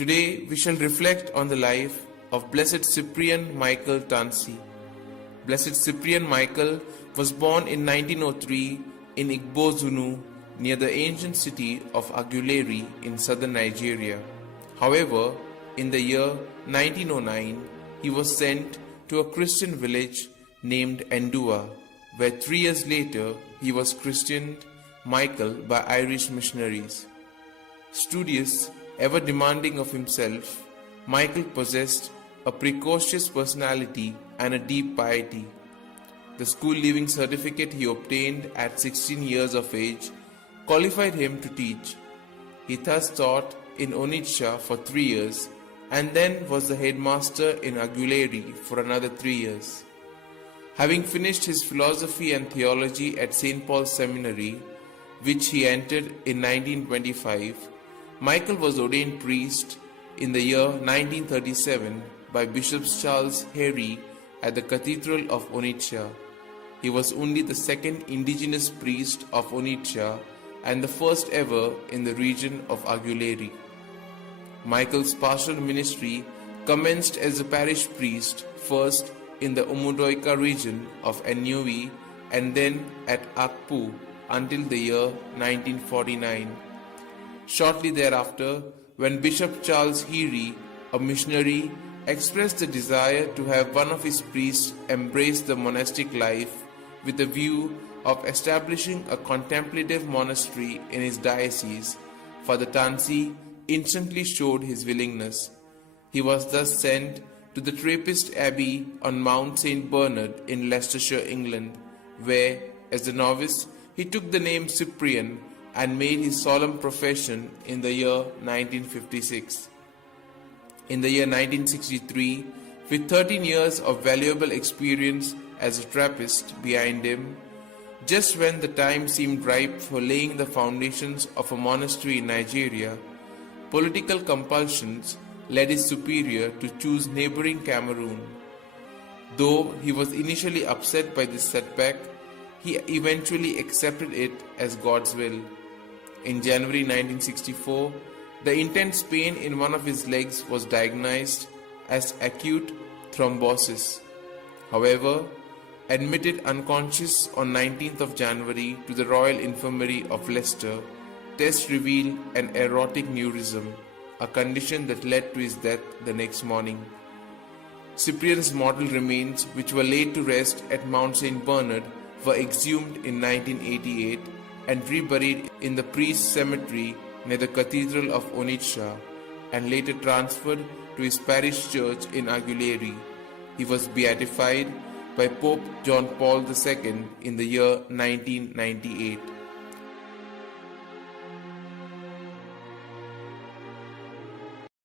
Today we shall reflect on the life of Blessed Cyprian Michael Tansi. Blessed Cyprian Michael was born in 1903 in Igbozunu near the ancient city of Aguleri in southern Nigeria. However, in the year 1909, he was sent to a Christian village named Endua, where 3 years later he was christened Michael by Irish missionaries. Studious, ever demanding of himself, Michael possessed a precocious personality and a deep piety. The school-leaving certificate he obtained at 16 years of age qualified him to teach. He thus taught in Onitsha for 3 years and then was the headmaster in Aguleri for another 3 years. Having finished his philosophy and theology at St. Paul's Seminary, which he entered in 1925, Michael was ordained priest in the year 1937 by Bishop Charles Harry at the Cathedral of Onitsha. He was only the second indigenous priest of Onitsha and the first ever in the region of Aguleri. Michael's pastoral ministry commenced as a parish priest first in the Umudoika region of Enuwi and then at Akpu until the year 1949. Shortly thereafter, when Bishop Charles Heary, a missionary, expressed the desire to have one of his priests embrace the monastic life with the view of establishing a contemplative monastery in his diocese, Father Tansi instantly showed his willingness. He was thus sent to the Trappist Abbey on Mount St. Bernard in Leicestershire, England, where, as a novice, he took the name Cyprian and made his solemn profession in the year 1956. In the year 1963, with 13 years of valuable experience as a Trappist behind him, just when the time seemed ripe for laying the foundations of a monastery in Nigeria, political compulsions led his superior to choose neighboring Cameroon. Though he was initially upset by this setback, he eventually accepted it as God's will. In January 1964, the intense pain in one of his legs was diagnosed as acute thrombosis. However, admitted unconscious on 19th of January to the Royal Infirmary of Leicester, tests revealed an aortic aneurysm, a condition that led to his death the next morning. Cyprian's mortal remains, which were laid to rest at Mount St. Bernard, were exhumed in 1988 and reburied in the priest's cemetery near the Cathedral of Onitsha and later transferred to his parish church in Aguleri. He was beatified by Pope John Paul II in the year 1998.